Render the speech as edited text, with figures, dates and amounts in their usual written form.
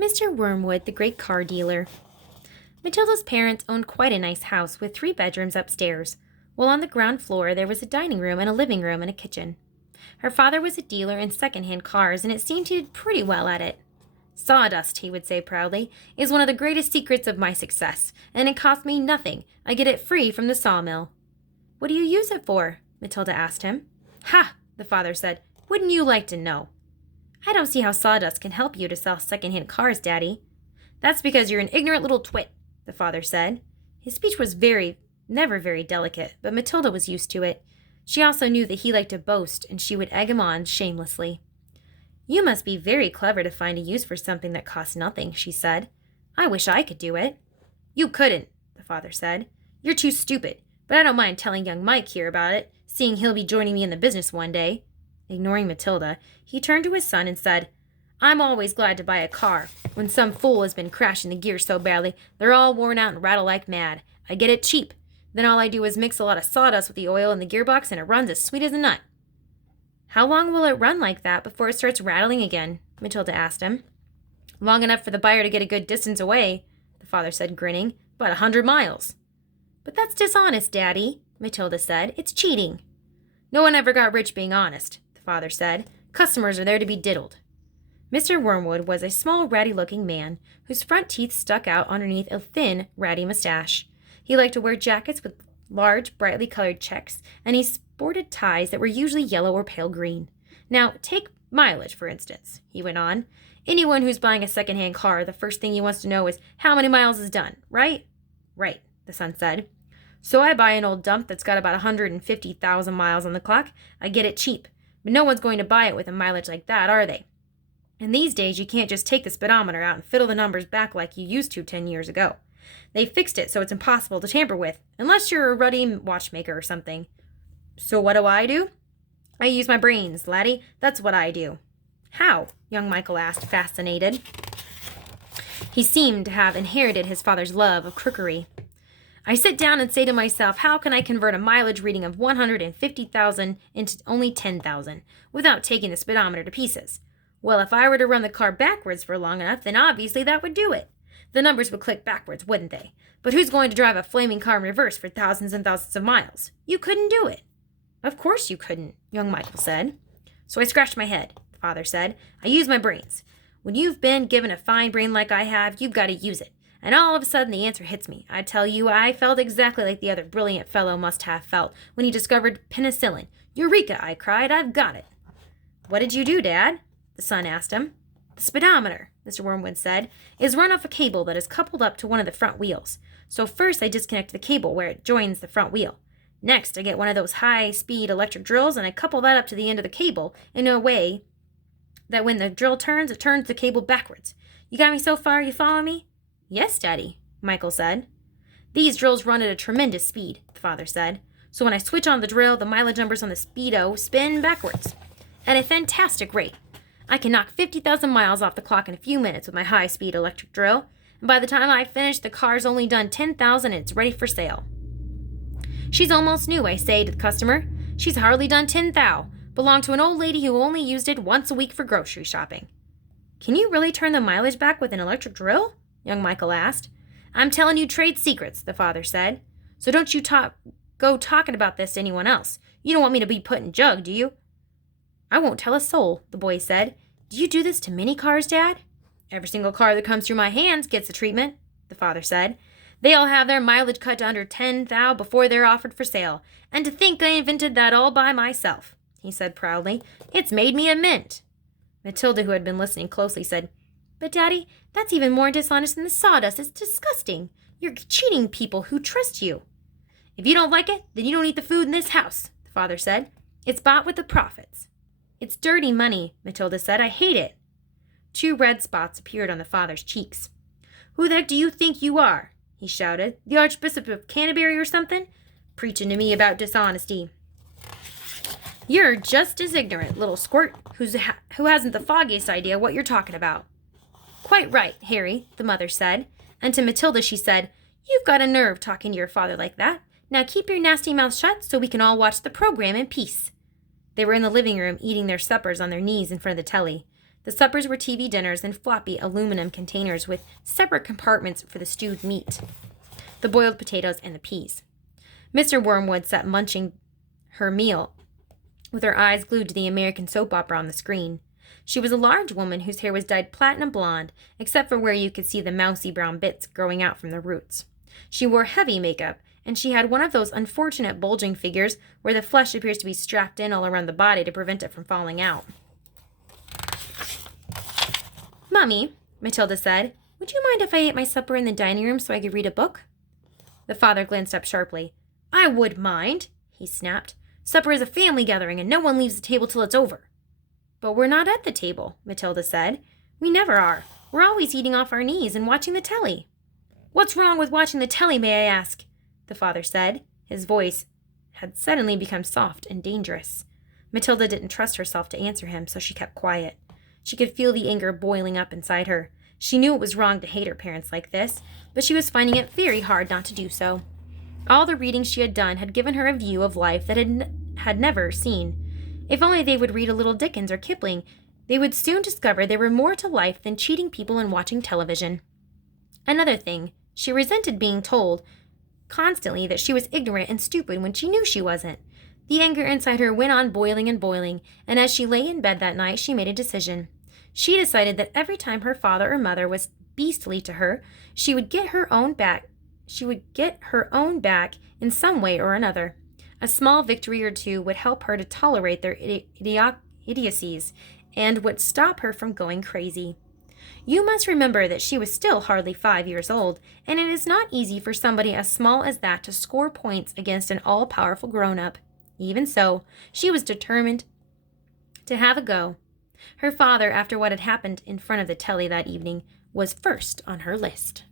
Mr. Wormwood, the great car dealer. Matilda's parents owned quite a nice house with 3 bedrooms upstairs, while on the ground floor there was a dining room and a living room and a kitchen. Her father was a dealer in second-hand cars, and it seemed he did pretty well at it. Sawdust, he would say proudly, is one of the greatest secrets of my success, and it costs me nothing. I get it free from the sawmill. What do you use it for? Matilda asked him. Ha! The father said. Wouldn't you like to know? I don't see how sawdust can help you to sell second-hand cars, Daddy. That's because you're an ignorant little twit, the father said. His speech was never very delicate, but Matilda was used to it. She also knew that he liked to boast, and she would egg him on shamelessly. You must be very clever to find a use for something that costs nothing, she said. I wish I could do it. You couldn't, the father said. You're too stupid, but I don't mind telling young Mike here about it, seeing he'll be joining me in the business one day. Ignoring Matilda, he turned to his son and said, I'm always glad to buy a car. When some fool has been crashing the gears so badly, they're all worn out and rattle like mad. I get it cheap. Then all I do is mix a lot of sawdust with the oil in the gearbox and it runs as sweet as a nut. How long will it run like that before it starts rattling again? Matilda asked him. Long enough for the buyer to get a good distance away, the father said, grinning. About 100 miles. But that's dishonest, Daddy, Matilda said. It's cheating. No one ever got rich being honest, the father said. Customers are there to be diddled. Mr. Wormwood was a small, ratty-looking man whose front teeth stuck out underneath a thin, ratty mustache. He liked to wear jackets with large, brightly colored checks, and he sported ties that were usually yellow or pale green. Now, take mileage, for instance, he went on. Anyone who's buying a second-hand car, the first thing he wants to know is how many miles is done, right? Right, the son said. So I buy an old dump that's got about 150,000 miles on the clock. I get it cheap. But no one's going to buy it with a mileage like that, are they? And these days, you can't just take the speedometer out and fiddle the numbers back like you used to 10 years ago. They fixed it so it's impossible to tamper with, unless you're a ruddy watchmaker or something. So what do? I use my brains, laddie. That's what I do. How? Young Michael asked, fascinated. He seemed to have inherited his father's love of crookery. I sit down and say to myself, how can I convert a mileage reading of 150,000 into only 10,000 without taking the speedometer to pieces? Well, if I were to run the car backwards for long enough, then obviously that would do it. The numbers would click backwards, wouldn't they? But who's going to drive a flaming car in reverse for thousands and thousands of miles? You couldn't do it. Of course you couldn't, young Michael said. So I scratched my head, the father said. I use my brains. When you've been given a fine brain like I have, you've got to use it. And all of a sudden the answer hits me. I tell you, I felt exactly like the other brilliant fellow must have felt when he discovered penicillin. Eureka, I cried. I've got it. What did you do, Dad? The son asked him. The speedometer, Mr. Wormwood said, is run off a cable that is coupled up to one of the front wheels. So first I disconnect the cable where it joins the front wheel. Next I get one of those high-speed electric drills and I couple that up to the end of the cable in a way that when the drill turns, it turns the cable backwards. You got me so far? You follow me? Yes, Daddy, Michael said. These drills run at a tremendous speed, the father said. So when I switch on the drill, the mileage numbers on the speedo spin backwards at a fantastic rate. I can knock 50,000 miles off the clock in a few minutes with my high-speed electric drill, and by the time I finish, the car's only done 10,000 and it's ready for sale. She's almost new, I say to the customer. She's hardly done 10,000. Belonged to an old lady who only used it once a week for grocery shopping. Can you really turn the mileage back with an electric drill? Young Michael asked. I'm telling you trade secrets, the father said. So don't you go talking about this to anyone else. You don't want me to be put in jug, do you? I won't tell a soul, the boy said. Do you do this to many cars, Dad? Every single car that comes through my hands gets the treatment, the father said. They all have their mileage cut to under 10,000 before they're offered for sale. And to think I invented that all by myself, he said proudly. It's made me a mint. Matilda, who had been listening closely, said, But, Daddy, that's even more dishonest than the sawdust. It's disgusting. You're cheating people who trust you. If you don't like it, then you don't eat the food in this house, the father said. It's bought with the profits. It's dirty money, Matilda said. I hate it. 2 red spots appeared on the father's cheeks. Who the heck do you think you are? He shouted. The Archbishop of Canterbury or something? Preaching to me about dishonesty. You're just as ignorant, little squirt, who hasn't the foggiest idea what you're talking about. Quite right, Harry, the mother said. And to Matilda she said, You've got a nerve talking to your father like that. Now keep your nasty mouth shut so we can all watch the program in peace. They were in the living room eating their suppers on their knees in front of the telly. The suppers were TV dinners in floppy aluminum containers with separate compartments for the stewed meat, the boiled potatoes, and the peas. Mr. Wormwood sat munching her meal, with her eyes glued to the American soap opera on the screen. She was a large woman whose hair was dyed platinum blonde, except for where you could see the mousy brown bits growing out from the roots. She wore heavy makeup, and she had one of those unfortunate bulging figures where the flesh appears to be strapped in all around the body to prevent it from falling out. "Mommy," Matilda said, "would you mind if I ate my supper in the dining room so I could read a book?" The father glanced up sharply. "I would mind," he snapped. "Supper is a family gathering, and no one leaves the table till it's over." "But we're not at the table," Matilda said. "We never are. We're always eating off our knees and watching the telly." "What's wrong with watching the telly, may I ask?" the father said. His voice had suddenly become soft and dangerous. Matilda didn't trust herself to answer him, so she kept quiet. She could feel the anger boiling up inside her. She knew it was wrong to hate her parents like this, but she was finding it very hard not to do so. All the reading she had done had given her a view of life that had never seen. If only they would read a little Dickens or Kipling, they would soon discover there were more to life than cheating people and watching television. Another thing, she resented being told constantly that she was ignorant and stupid when she knew she wasn't. The anger inside her went on boiling and boiling, and as she lay in bed that night, she made a decision. She decided that every time her father or mother was beastly to her, she would get her own back. She would get her own back in some way or another. A small victory or two would help her to tolerate their idiocies and would stop her from going crazy. You must remember that she was still hardly 5 years old, and it is not easy for somebody as small as that to score points against an all-powerful grown-up. Even so, she was determined to have a go. Her father, after what had happened in front of the telly that evening, was first on her list.